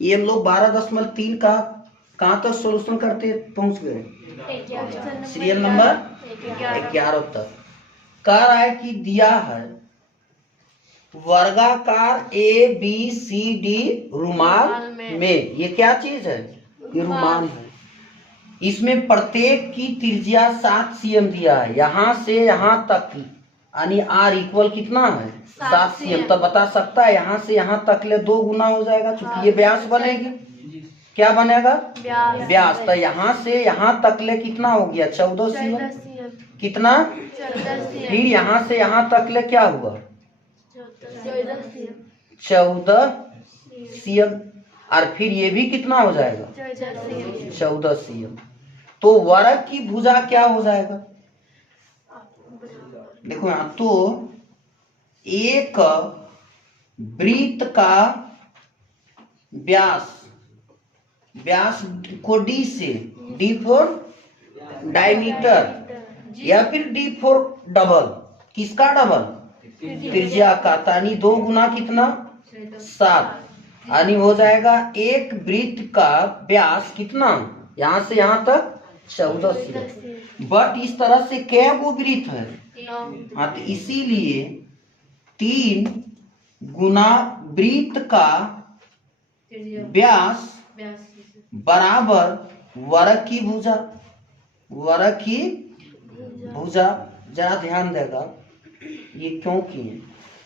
ये हम लोग 12.3 का कहाँ तक सॉल्यूशन करते पहुंच गए? सीरियल नंबर 11 तक। कह रहा है कि दिया है वर्गाकार ए बी सी डी रुमाल में। ये क्या चीज है? ये रुमाल है। इसमें प्रत्येक की त्रिज्या 7 cm दिया है, यहाँ से यहाँ तक, यानी R इक्वल कितना है? 7 cm। तब बता सकता है यहाँ से यहाँ तक ले 2 गुना हो जाएगा, क्योंकि ये व्यास बनेगी। क्या बनेगा? व्यास। तो यहाँ से यहाँ तक ले कितना हो गया? 14 cm। कितना? फिर यहाँ से यहाँ तक ले क्या हुआ? 14 cm। और फिर ये भी कितना हो जाएगा? 14 cm। तो वर्ग की भुजा क्या हो जाएगा? देखो यहाँ तो एक वृत्त का व्यास को D से, D फॉर डायमीटर या फिर D फॉर डबल। किसका डबल? त्रिज्या का। यानी 2 गुना कितना? 7। यानी हो जाएगा एक वृत्त का व्यास कितना? यहाँ से यहाँ तक 14 cm। बट इस तरह से क्या वो वृत्त है? हाँ, तो इसीलिए 3 गुना वृत्त का व्यास बराबर वर्ग की भुजा। वर्ग की भुजा जरा ध्यान देगा, ये क्यों किए?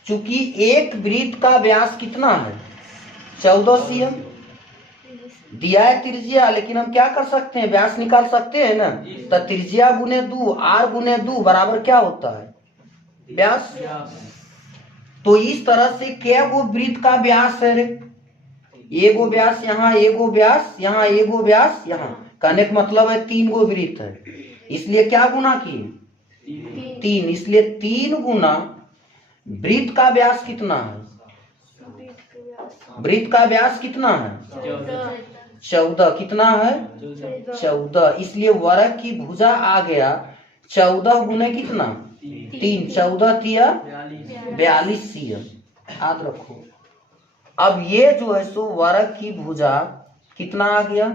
चूंकि एक वृत्त का व्यास कितना है? 14 cm दिया है त्रिज्या, लेकिन हम क्या कर सकते हैं? व्यास निकाल सकते हैं ना। तो त्रिज्या गुने 2 R गुने 2 बराबर क्या होता है? व्यास। तो इस तरह से क्या वो वृत्त का व्यास है रे? एगो व्यास यहाँ, एगो व्यास यहाँ, एगो व्यास यहाँ। कहने का मतलब है 3 गो वृत्त है, इसलिए क्या गुना किए? 3। इसलिए 3 गुना वृत्त का व्यास कितना है? वृत्त का व्यास कितना है? 14। कितना है? 14। इसलिए वर्ग की भुजा आ गया 14 गुने कितना? 3। 14 तिया 42 cm। याद रखो। अब ये जो है सो वर्ग की भुजा कितना आ गया?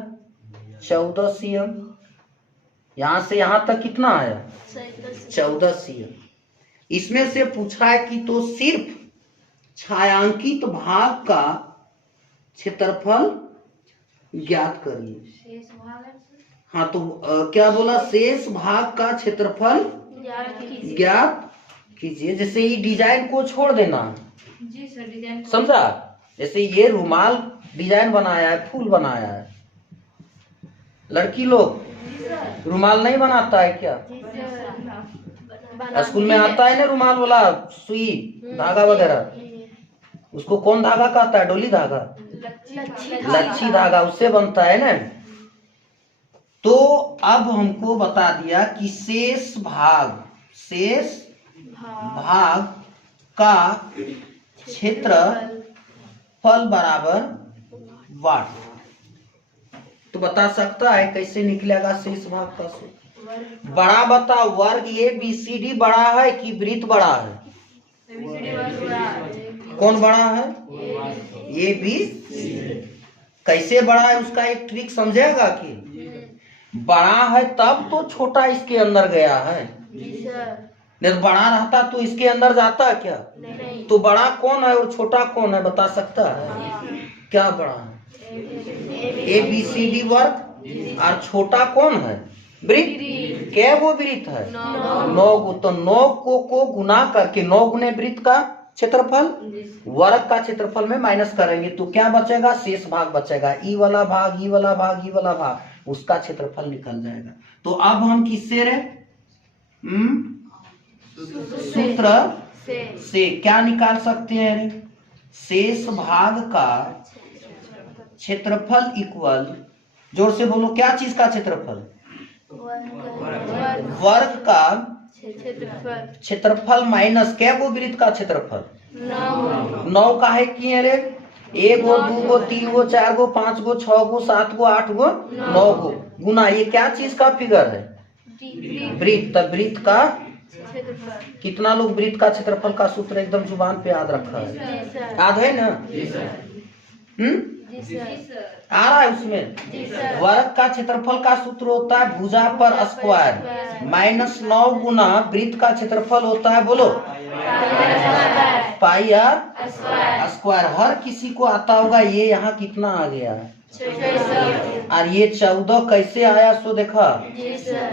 14 cm। यहाँ से यहाँ तक कितना आया? 14 cm। इसमें से पूछा है कि तो सिर्फ छायांकित भाग का क्षेत्रफल ज्ञात करिए। हाँ, तो क्या बोला? शेष भाग का क्षेत्रफल ज्ञात कीजिए। जैसे ये डिजाइन को छोड़ देना जी सर, डिजाइन समझा? जैसे ये रुमाल डिजाइन बनाया है, फूल बनाया है। लड़की लोग रुमाल नहीं बनाता है क्या? स्कूल में आता है ना रुमाल वाला सुई धागा वगैरह, उसको कौन धागा कहता है? डोली धागा, लच्छी धागा, उससे बनता है ना। तो अब हमको बता दिया कि शेष भाग का क्षेत्रफल बराबर वाट। तो बता सकता है कैसे निकलेगा शेष भाग का सूत्र? बड़ा बता, वर्ग ए बी सी डी बड़ा है कि वृत्त बड़ा है? कौन बड़ा है? A B. कैसे बड़ा है उसका एक ट्रिक समझेगा कि बड़ा है तब तो छोटा इसके अंदर गया है। नहीं बड़ा रहता तो इसके अंदर जाता है क्या? नहीं। तो बड़ा कौन है और छोटा कौन है बता सकता है? क्या बड़ा है? ए बी सी डी वर्ग। और छोटा कौन है? वृत्त। क्या वो वृत्त है? 9 गो। तो 9 को गुना करके 9 गुने वृत्त का क्षेत्रफल वर्ग का क्षेत्रफल में माइनस करेंगे तो क्या बचेगा? शेष भाग बचेगा। ई वाला भाग, ई वाला भाग, ई वाला भाग, उसका क्षेत्रफल निकल जाएगा। तो अब हम किससे रे? सूत्र से क्या निकाल सकते हैं रे? शेष भाग का क्षेत्रफल इक्वल, जोर से बोलो, क्या चीज का क्षेत्रफल? वर्ग का क्षेत्रफल माइनस क्या वो वृत्त का क्षेत्रफल? 9 का है कि रे? 1 गो 2 गो 3 गो 4 गो 5 गो 6 गो 7 गो 8 गो 9 गो गुना ये क्या चीज का फिगर है? वृत्त। वृत्त का कितना लोग वृत्त का क्षेत्रफल का सूत्र एकदम जुबान पे याद रखा है? याद है ना? आ रहा है उसमें? वर्ग का क्षेत्रफल का सूत्र होता है भुजा पर स्क्वायर, -9 गुना वृत्त का क्षेत्रफल होता है, बोलो, पाई आर स्क्वायर। हर किसी को आता होगा। ये यहाँ कितना आ गया? और ये 14 कैसे आया सो देखा?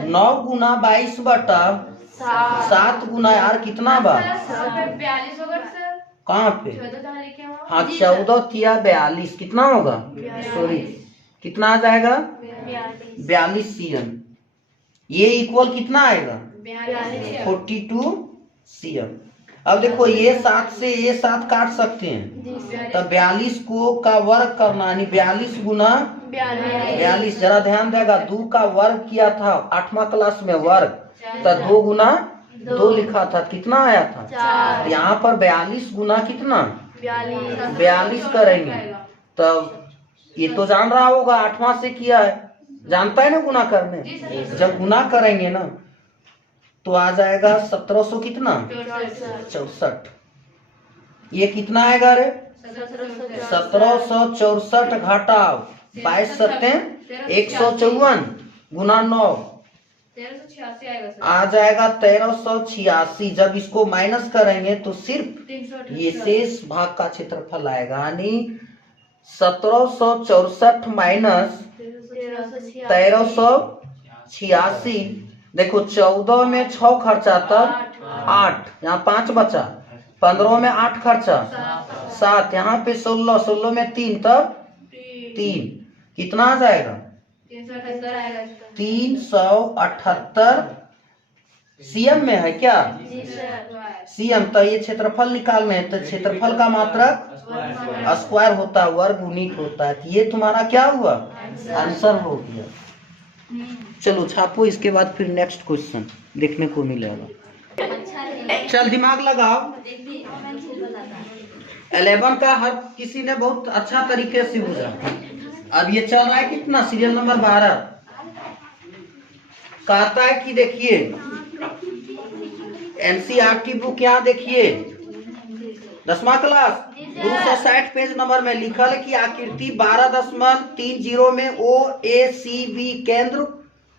9 गुना 22 बटा 7 गुना यार कितना बार? 42 होगा सर। कहाँ पे? 14 लेके आओ। हाँ 14 या 42 कितना होगा? सॉरी कितना आ जाएगा? 42 cm। ये इक्वल कितना आएगा? 42 cm। अब देखो ये 7 से ये 7 काट सकते हैं, तब 42 को का वर्ग करना, यानी 42 गुना 42। जरा ध्यान देगा, 2 का वर्ग किया था 8वां क्लास में वर्ग, तो 2 गुना 2 लिखा था, कितना आया था? यहाँ पर 42 गुना कितना? 42 करेंगे, तब ये तो जान रहा होगा 8वां से किया है, जानता है ना गुना करने। जब गुना करेंगे ना तो आ जाएगा 1700 कितना? 64। ये कितना आएगा रे? 1764 घटाओ 22 सत्ते 154 गुना 9 1386 आएगा सर। आ जाएगा 1386। जब इसको माइनस करेंगे तो सिर्फ ये शेष भाग का क्षेत्रफल आएगा, यानी 1764 माइनस 1386। देखो 14 में 6 खर्चा तब 8, यहाँ 5 बचा, 15 में 8 खर्चा 7, यहाँ पे 16, 16 में 3 तब 3, कितना आ जाएगा? 378 आएगा। 378 cm में है क्या? cm। तो ये क्षेत्रफल निकालने हैं, तो क्षेत्रफल का मात्रक स्क्वायर होता है, वर्ग यूनिट होता है। ये तुम्हारा क्या हुआ? आंसर हो गया। चलो छापो, इसके बाद फिर नेक्स्ट क्वेश्चन देखने को मिलेगा। चल दिमाग लगाओ। 11 का हर किसी ने बहुत अच्छा तरीके से बुझा। अब ये चल रहा है कितना? सीरियल नंबर 12 कहता है कि देखिए एनसीईआरटी बुक यहाँ देखिए 10वां क्लास 260 पेज नंबर में लिखा है कि आकृति 12.30 में OACB केंद्र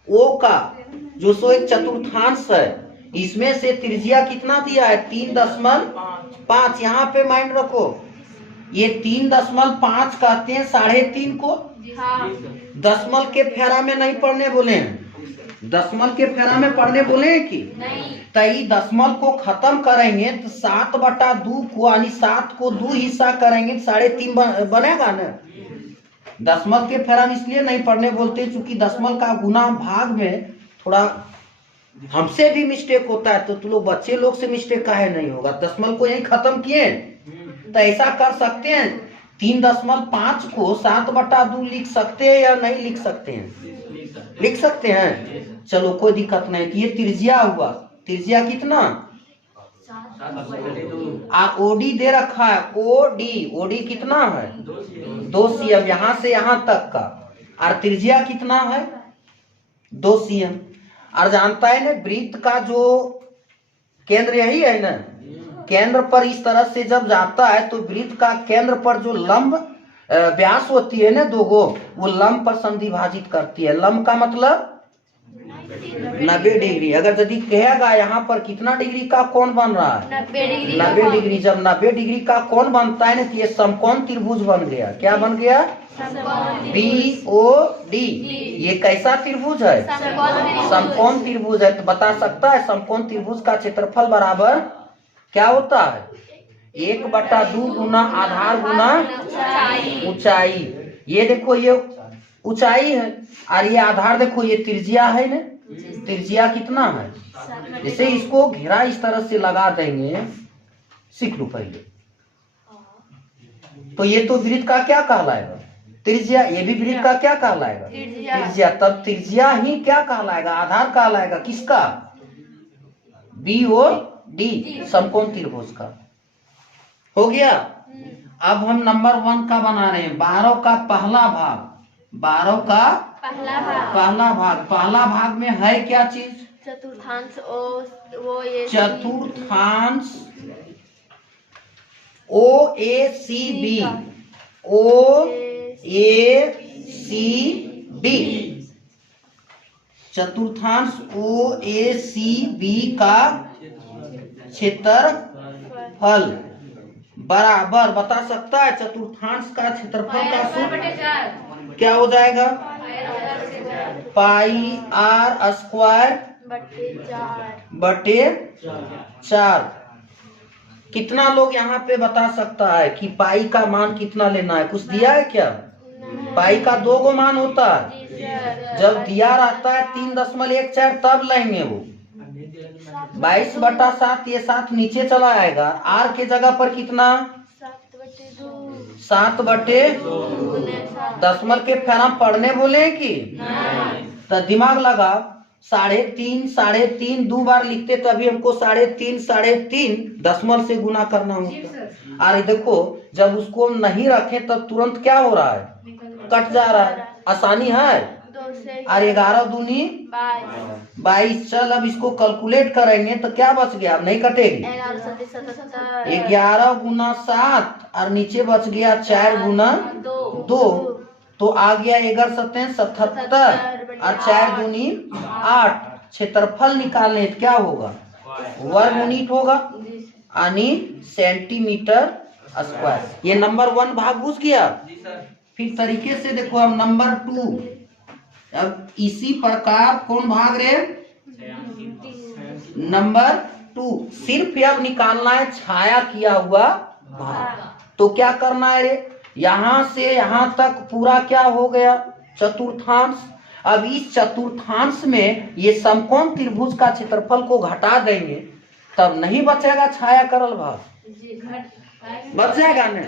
O का जो सो एक चतुर्थांश है, इसमें से त्रिज्या कितना दिया है? 3.5। यहाँ पे माइंड रखो, ये 3.5 कहते हैं 3.5 को। दशमल के फेरा में नहीं पढ़ने बोले हैं, दशमल के फेरा में पढ़ने बोले हैं कि नहीं? दशमल को खत्म करेंगे तो 7/2 को, यानी 7 को 2 हिस्सा करेंगे तो 3.5 बनेगा ना। दशमल के फेरा में इसलिए नहीं पढ़ने बोलते क्योंकि दशमल का गुना भाग में थोड़ा हमसे भी मिस्टेक होता है, तो तुम लोग बच्चे लोग से मिस्टेक काहे नहीं होगा? दशमल को यही खत्म किए, तो ऐसा कर सकते हैं 3.5 को 7/2 लिख सकते हैं या नहीं लिख सकते हैं? लिख सकते हैं। चलो कोई दिक्कत नहीं। ये त्रिज्या हुआ, त्रिज्या कितना? ओडी दे रखा है, ओडी कितना है? 2 cm, यहाँ से यहाँ तक का। और त्रिज्या कितना है? 2 cm। और जानता है ना वृत्त का जो केंद्र यही है ना, केंद्र पर इस तरह से जब जाता है तो वृत्त का केंद्र पर जो लंब व्यास होती है ना 2 गो, वो लंब पर संधिभाजित करती है। लंब का मतलब 90 डिग्री। अगर यदि कहेगा यहाँ पर कितना डिग्री का कोण बन रहा है? 90 डिग्री। जब 90 डिग्री का कोण बनता है ना तो ये समकोण त्रिभुज बन गया। क्या बन गया? BOD। ये कैसा त्रिभुज है? समकोण त्रिभुज है। तो बता सकता है समकोण त्रिभुज का क्षेत्रफल बराबर क्या होता है? 1/2 गुना आधार गुना ऊंचाई। ये देखो ये ऊंचाई है और ये आधार देखो ये त्रिज्या है ना, त्रिज्या कितना है? जैसे इसको घेरा इस तरह से लगा देंगे, सीख लो पहले। तो ये तो वृत्त का क्या कहलाएगा? त्रिज्या। ये भी वृत्त का क्या कहलाएगा? त्रिज्या। तब त्रिज्या ही क्या कहलाएगा? आधार कहलाएगा। किसका? BOD, समकोण त्रिभुज का। हो गया। अब हम नंबर 1 का बना रहे हैं, 12 का पहला भाग। 12 का पहला भाग। पहला भाग में है क्या चीज? चतुर्थांश चतुर्थांश OACB। OACB ACB, चतुर्थांश OACB का क्षेत्रफल बराबर, बता सकता है चतुर्थांश का क्षेत्रफल का सूत्र क्या हो जाएगा? पाई R स्क्वायर बटे 4। कितना लोग यहाँ पे बता सकता है कि पाई का मान कितना लेना है? कुछ दिया है क्या? पाई का 2 गो मान होता है, जब दिया रहता है 3.14 तब लेंगे वो 22/7, ये 7 नीचे चला आएगा। R के जगह पर कितना? 7/2। दशमल के फेर हम पढ़ने बोले कि तो दिमाग लगा 3.5 2 बार लिखते तभी हमको 3.5 दशमल से गुना करना होता। अरे देखो जब उसको हम नहीं रखे तब तुरंत क्या हो रहा है? कट जा रहा है। आसानी है। और 11 दूनी 22। चल अब इसको कैलकुलेट करेंगे तो क्या बच गया? अब नहीं कटेगी। 11 गुना 7 और नीचे बच गया 4 गुना 2, तो आ गया 11 7 77 और 4 दूनी 8। क्षेत्रफल निकालने क्या होगा? वर्ग यूनिट होगा, यानी सेंटीमीटर स्क्वायर। ये नंबर 1 भाग बुझ गया। फिर तरीके से देखो अब नंबर 2। अब इसी प्रकार कौन भाग रहे? नंबर 2। सिर्फ अब निकालना है छाया किया हुआ भाग। तो क्या करना है रे? यहाँ से यहाँ तक पूरा क्या हो गया? चतुर्थांश। अब इस चतुर्थांश में ये समकोण त्रिभुज का क्षेत्रफल को घटा देंगे तब नहीं बचेगा छाया करल भाग, बच जाएगा ना।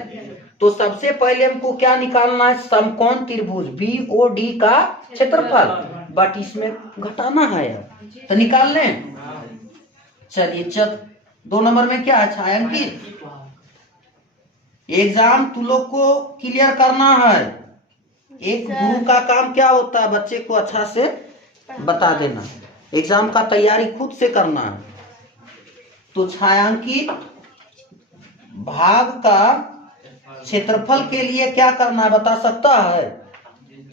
तो सबसे पहले हमको क्या निकालना है? समकोण त्रिभुज BOD का क्षेत्रफल, बट इसमें घटाना है यार, तो निकाल लें। चलिए 2 नंबर में क्या है? छायांकित। एग्जाम तू लोग को क्लियर करना है। एक गुरु का काम क्या होता है? बच्चे को अच्छा से बता देना। एग्जाम का तैयारी खुद से करना है। तो छायांकित भाग का क्षेत्रफल के लिए क्या करना है बता सकता है?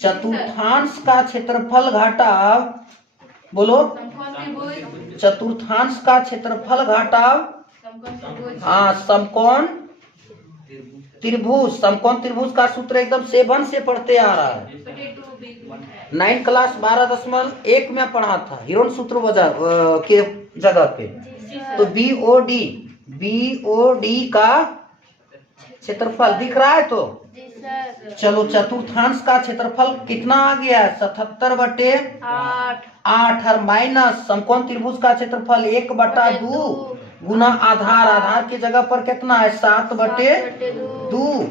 चतुर्थांश का क्षेत्रफल घटाव, बोलो। चतुर्थांश का क्षेत्रफल घटाव समकोण त्रिभुज। समकोण त्रिभुज का सूत्र एकदम 7 से पढ़ते आ रहा है। 9 क्लास 12.1 में पढ़ा था हिरोन सूत्र के जगह पे। तो BOD का क्षेत्रफल दिख रहा है। तो चलो चतुर्थांश का क्षेत्रफल कितना आ गया? 77/8 और माइनस समकोण त्रिभुज का क्षेत्रफल 1/2 गुना आधार। आधार की जगह पर कितना है? 7/2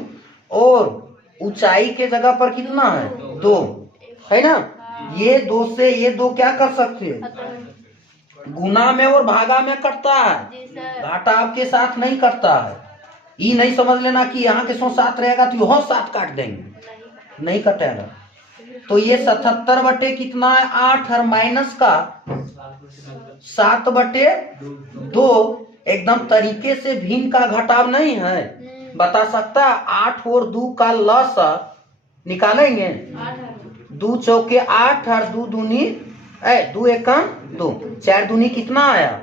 और ऊंचाई के जगह पर कितना है? 2 है ना। ये 2 से ये 2 क्या कर सकते हैं? गुना में और भागा में कटता है, घटाव के साथ नहीं कटता है। ये नहीं समझ लेना कि यहाँ के 7 रहेगा तो यहाँ 7 काट देंगे, नहीं कटेगा। तो ये 77 बटे कितना है? 8 और माइनस का 7/2 एकदम तरीके से भिन्न का घटाव नहीं है। बता सकता 8 और 2 का लस निकालेंगे। 2 चौके 8 और 2 दूनी 2 एकम 2, 4 दूनी कितना आया?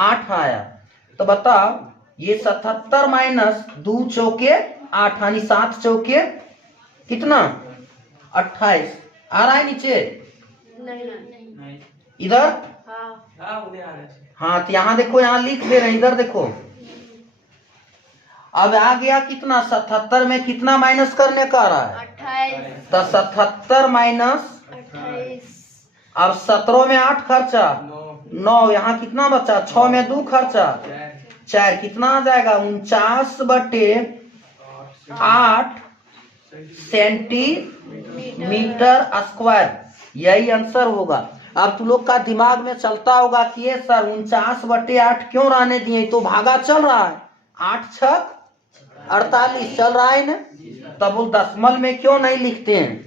8 आया। तो बताओ ये 77 माइनस 2 चौके 8 यानी 7 चौके कितना? 28 आ रहा है नीचे? इधर हाँ, तो यहाँ देखो, यहाँ लिख दे रहे हैं, इधर देखो। अब आ गया कितना? 77 में कितना माइनस करने का आ रहा है? 28। तो 77 माइनस 28। अब 17 में 8 खर्चा 9, यहाँ कितना बचा? 6 में 2 खर्चा 4, कितना आ जाएगा? 49/8 सेंटीमीटर स्क्वायर। यही आंसर होगा। अब तुम लोग का दिमाग में चलता होगा कि ये सर 49/8 क्यों रहने दिए? तो भागा चल रहा है, 8 छक 48 चल रहा है ना। तब वो दशमल में क्यों नहीं लिखते हैं?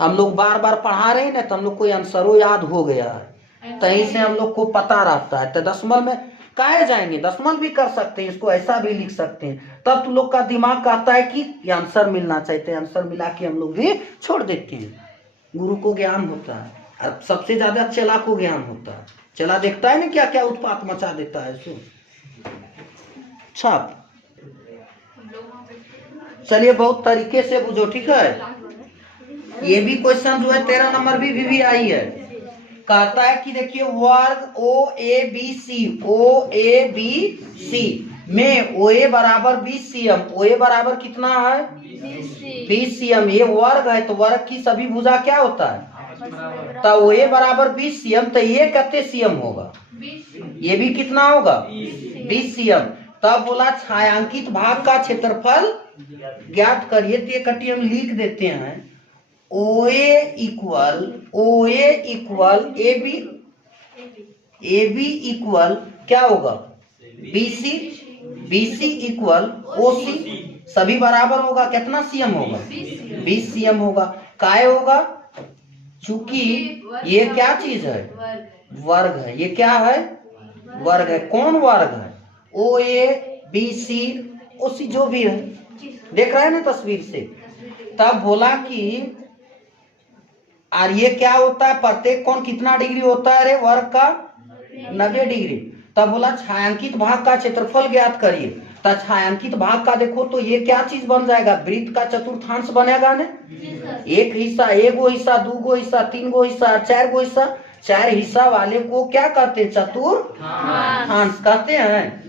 हम लोग बार बार पढ़ा रहे हैं ना, तो हम लोग को आंसरों याद हो गया है, तहीं से हम लोग को पता रहता है। तो दशमल में काहे जाएंगे, दशमलव भी कर सकते हैं, इसको ऐसा भी लिख सकते हैं। तब तुम लोग का दिमाग कहता है कि ये आंसर मिलना चाहिए, आंसर मिला के हम लोग भी छोड़ देते हैं। गुरु को ज्ञान होता है, और सबसे ज्यादा चला को ज्ञान होता है। चला देखता है ना क्या क्या उत्पात मचा देता है सो छाप। चलिए बहुत तरीके से बुझो, ठीक है। ये भी क्वेश्चन जो है 13 नंबर भी आई है। कहता है कि देखिए वर्ग OABC में OA बराबर 20 cm, OA बराबर कितना है 20 cm। ये वर्ग है तो वर्ग की सभी भुजा क्या होता है, तो OA बराबर 20 cm, तो ये कितने cm होगा, ये भी कितना होगा 20 cm। तब बोला छायांकित भाग का क्षेत्रफल ज्ञात करिए। तो ये कटी हम लिख देते हैं, OA AB इक्वल क्या होगा BC इक्वल OC, सभी बराबर होगा, कितना cm होगा 20 cm होगा। काय होगा, चूंकि ये क्या चीज है, वर्ग है। ये क्या है, वर्ग है। कौन वर्ग है, OABC OC जो भी है, देख रहे हैं ना तस्वीर से। तब बोला कि और ये क्या होता है, प्रत्येक कोण कितना डिग्री होता है रे, वर्ग का 90 डिग्री। तब बोला छायांकित भाग का क्षेत्रफल ज्ञात करिए। तो छायांकित भाग का देखो तो ये क्या चीज बन जाएगा, वृत्त का चतुर्थांश बनेगा ना। एक हिस्सा, एक गो हिस्सा, दो गो हिस्सा, तीन गो हिस्सा, चार गो हिस्सा। चार हिस्सा वाले को क्या कहते हैं, चतुर्थांश कहते हैं।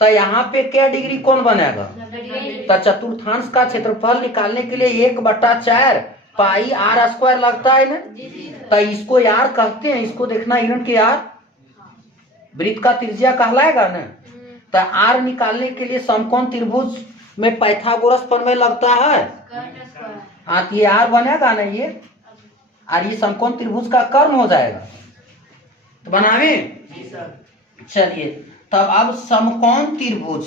तो यहाँ पे क्या डिग्री कौन बनेगा, तो चतुर्थांश का क्षेत्रफल निकालने के लिए 1/4 पाई r² लगता है ना। तो इसको यार कहते हैं, इसको देखना हिरण के यार, वृत्त का त्रिज्या कहलाएगा ना। तो r निकालने के लिए समकोण त्रिभुज में पाइथागोरस प्रमेय लगता है। हाँ तो ये r बनेगा ना, ये और ये समकोण त्रिभुज का कर्ण हो जाएगा। तो बनावे, चलिए तब अब समकोण त्रिभुज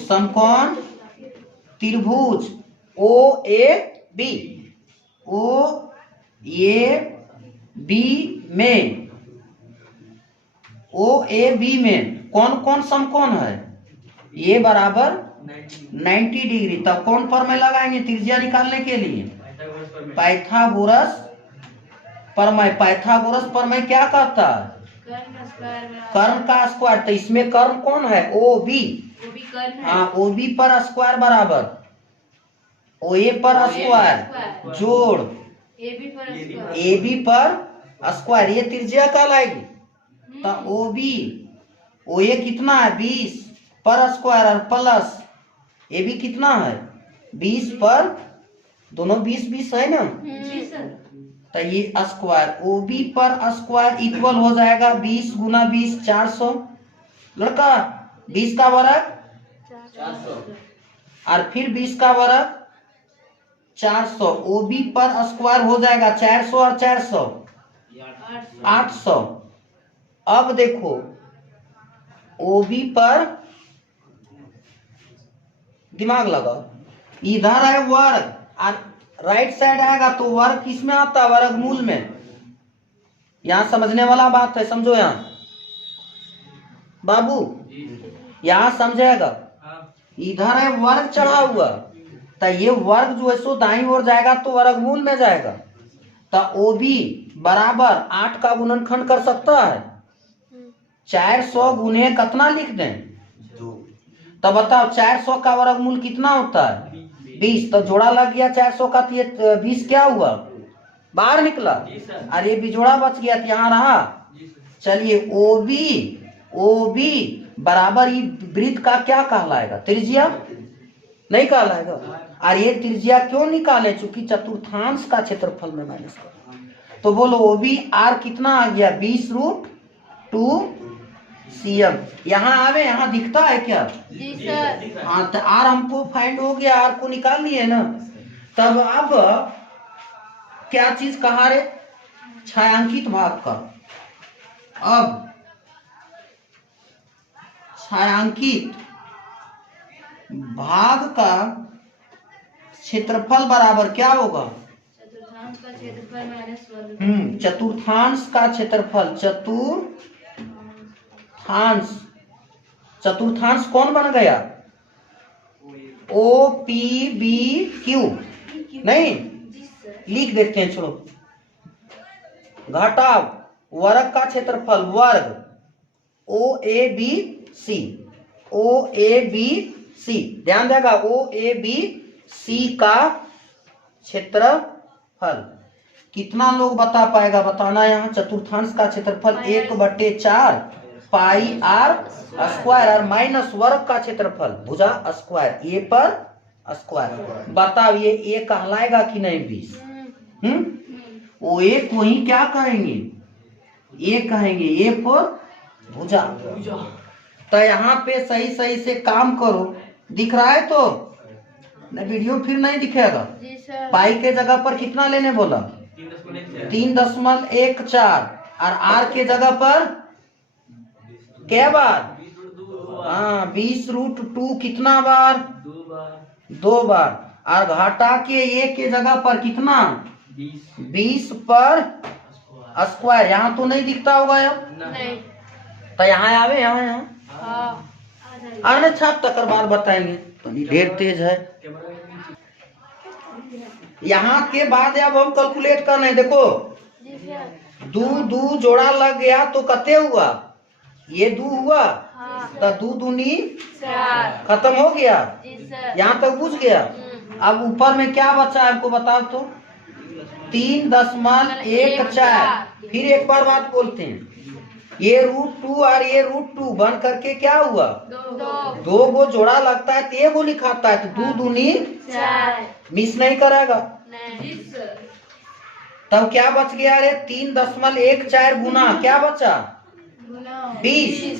OAB में कौन कौन समकोण है, ये बराबर 90 डिग्री। तब कौन प्रमेय लगाएंगे त्रिज्या निकालने के लिए, पाइथागोरस प्रमेय क्या कहता है, कर्ण का स्क्वायर। तो इसमें कर्ण कौन है, OB। हाँ OB पर स्क्वायर बराबर OA पर स्क्वायर जोड़ AB पर स्क्वायर, ये त्रिज्या कहलाएगी। तो OA कितना है 20 पर स्क्वायर और प्लस AB कितना है 20 पर, दोनों 20 है ना। तो ये स्क्वायर OB पर स्क्वायर इक्वल हो जाएगा 20 गुना 20 400। लड़का 20 का वर्ग 400 और फिर 20 का वर्ग 400। OB पर स्क्वायर हो जाएगा 400 और 400 800। अब देखो OB पर दिमाग लगाओ, इधर है वर्ग और राइट साइड आएगा तो वर्ग किसमें आता है, वर्गमूल में। यहां समझने वाला बात है, समझो यहाँ बाबू, यहां समझेगा। इधर है वर्ग चढ़ा हुआ, तो ये वर्ग जो है सो दाईं ओर जाएगा तो वर्गमूल में जाएगा। तो OB बराबर 8 का गुणनखंड कर सकता है, 400 गुने कितना लिख दें, तो बताओ 400 का वर्गमूल कितना होता है 20। तो जोड़ा लग गया 400 का, तो ये 20 क्या हुआ बाहर निकला, और ये बिजोड़ा बच गया तो यहाँ रहा। चलिए OB बराबर ये वृत्त का क्या कहलाएगा, त्रिज्या नहीं कहलाएगा। और ये त्रिज्या क्यों निकाले, चूंकि चतुर्थांश का क्षेत्रफल में माइनस कर। तो बोलो OB R कितना आ गया 20√2 cm। यहाँ आवे, यहाँ दिखता है क्या, जी सर। हाँ तो R हमको फाइंड हो गया, R को निकाल लिए ना। तब अब क्या चीज कहा रे, छायांकित भाग का। अब छायांकित भाग का क्षेत्रफल बराबर क्या होगा, चतुर्थांश का क्षेत्रफल माइनस वर्ग। चतुर्थांश का क्षेत्रफल, चतुर्थांश चतुर्थांश कौन बन गया? O P B Q. नहीं, जी सर। लिख देते हैं, छोड़ो। घटाव वर्ग का क्षेत्रफल वर्ग ओ A B C. O A B C, ध्यान देगा, ओ ए बी सी का क्षेत्रफल कितना लोग बता पाएगा? बताना। यहाँ चतुर्थांश का क्षेत्रफल 1/4 पाई आर स्क्वायर और माइनस वर्ग का क्षेत्रफल भुजा स्क्वायर ए पर स्क्वायर। बताओ ये ए कहलाएगा कि नहीं 20? वो ए को ही क्या कहेंगे? ए कहेंगे, ए पर भुजा। तो यहाँ पे सही सही से काम करो। दिख रहा है तो न, वीडियो फिर नहीं दिखेगा। जी सर। पाई के जगह पर कितना लेने बोला? 3.14 और आर के जगह पर क्या बार? हाँ, 20√2 कितना बार? 2 बार। और घटा के ए के जगह पर कितना? 20 पर स्क्वायर। यहाँ तो नहीं दिखता होगा यार। नहीं। तो यहाँ आवे, यहाँ हाँ। अरे छाप तकर बाद बताएंगे, तो ढेर तेज है। यहाँ के बाद अब हम कैलकुलेट कर रहे हैं। देखो, जी सर। 2 जोड़ा लग गया तो कते हुआ? ये 2 हुआ। हाँ। तो 2 दूनी 4। खत्म हो गया। जी सर। यहाँ तक बुझ गया। अब ऊपर में क्या बचा है हमको बताओ तो? 3.14। फिर एक बार बात बोलते हैं, ये √2 और ये √2 बन करके क्या हुआ? 2 गो जोड़ा लगता है तो 1 गो लिखाता है, तो 2 दूनी 4। मिस नहीं करेगा। नहीं सर। तब क्या बच गया रे? 3.14 गुना क्या बचा? 20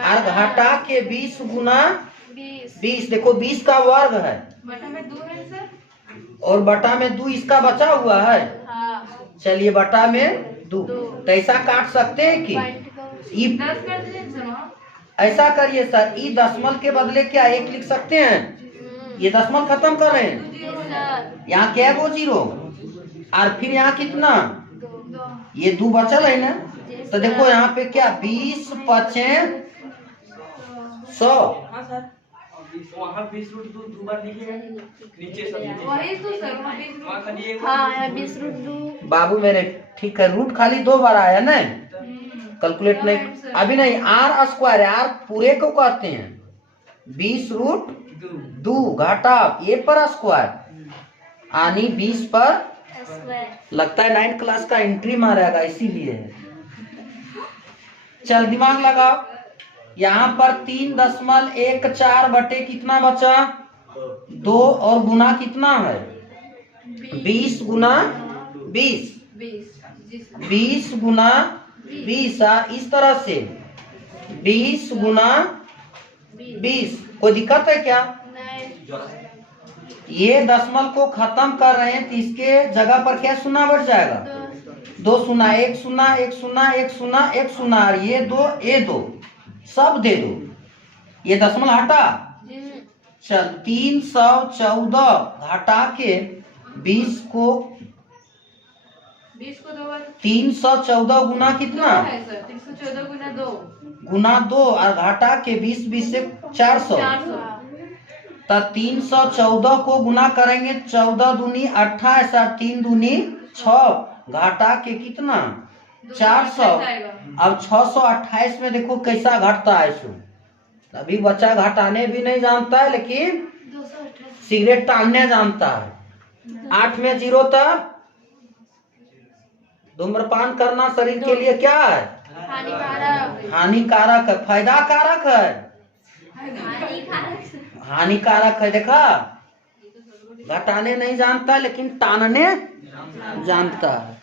और घटा के 20 गुना 20। देखो 20 का वर्ग है बटा में 2 है सर। और बटा में 2 इसका बचा हुआ है। हाँ। चलिए बटा में 2। तो ऐसा काट सकते हैं कि ई 10 कर दीजिए सर। ऐसा करिए सर, ई दशमल के बदले क्या 1 लिख सकते हैं? ये दशमल खत्म कर रहे हैं। जी सर। यहाँ क्या गो 0 और फिर यहाँ कितना? 2। ये 2 बचल है ना। तो देखो यहाँ पे क्या 20 5 100। वहाँ 20√2 बार लिखिएगा नीचे सब नीचे। वही तो सर, वहाँ 20 वहाँ खाली एक हाँ, यहाँ 20√2। बाबू मेरे ठीक है, रूट खाली 2 बार आया ना, कैलकुलेट नहीं अभी नहीं। आर स्क्वायर, आर पूरे को कहते हैं। 20√2 घटा ए पर स्क्वायर यानी 20 पर। लगता है 9th क्लास का एंट्री मारेगा इसीलिए है। चल दिमाग लगाओ। यहाँ पर 3.14 बटे कितना बचा? 2 और गुना कितना है? 20 गुना 20। 20 गुना 20 इस तरह से 20 गुना 20। कोई दिक्कत है क्या? ये दशमल को खत्म कर रहे हैं तो इसके जगह पर क्या शून्य बढ़ जाएगा? 2 शून्य, 1 शून्य, 1 शून्य, 1 शून्य, 1 शून्य और ये 2, ये 2 सब दे दो। ये दशमल हटा। चल 314 घटा के 20 को 2 बार 314 गुना कितना? 314 गुना 2 गुना 2 और घटा के 20 से 400। 400। तो 314 को गुना करेंगे 14 दूनी 28 और 3 दूनी 6 घटा के कितना? 400। अब 628 में देखो कैसा घटता है सो। अभी बच्चा घटाने भी नहीं जानता है लेकिन 228। सिगरेट टालने जानता है। 8 में 0 तब धूम्रपान करना शरीर के लिए क्या है? हानिकारक। हानिकारक है। फायदा कारक है? हानिकारक है। देखा, घटाने नहीं जानता लेकिन टानने जानता है।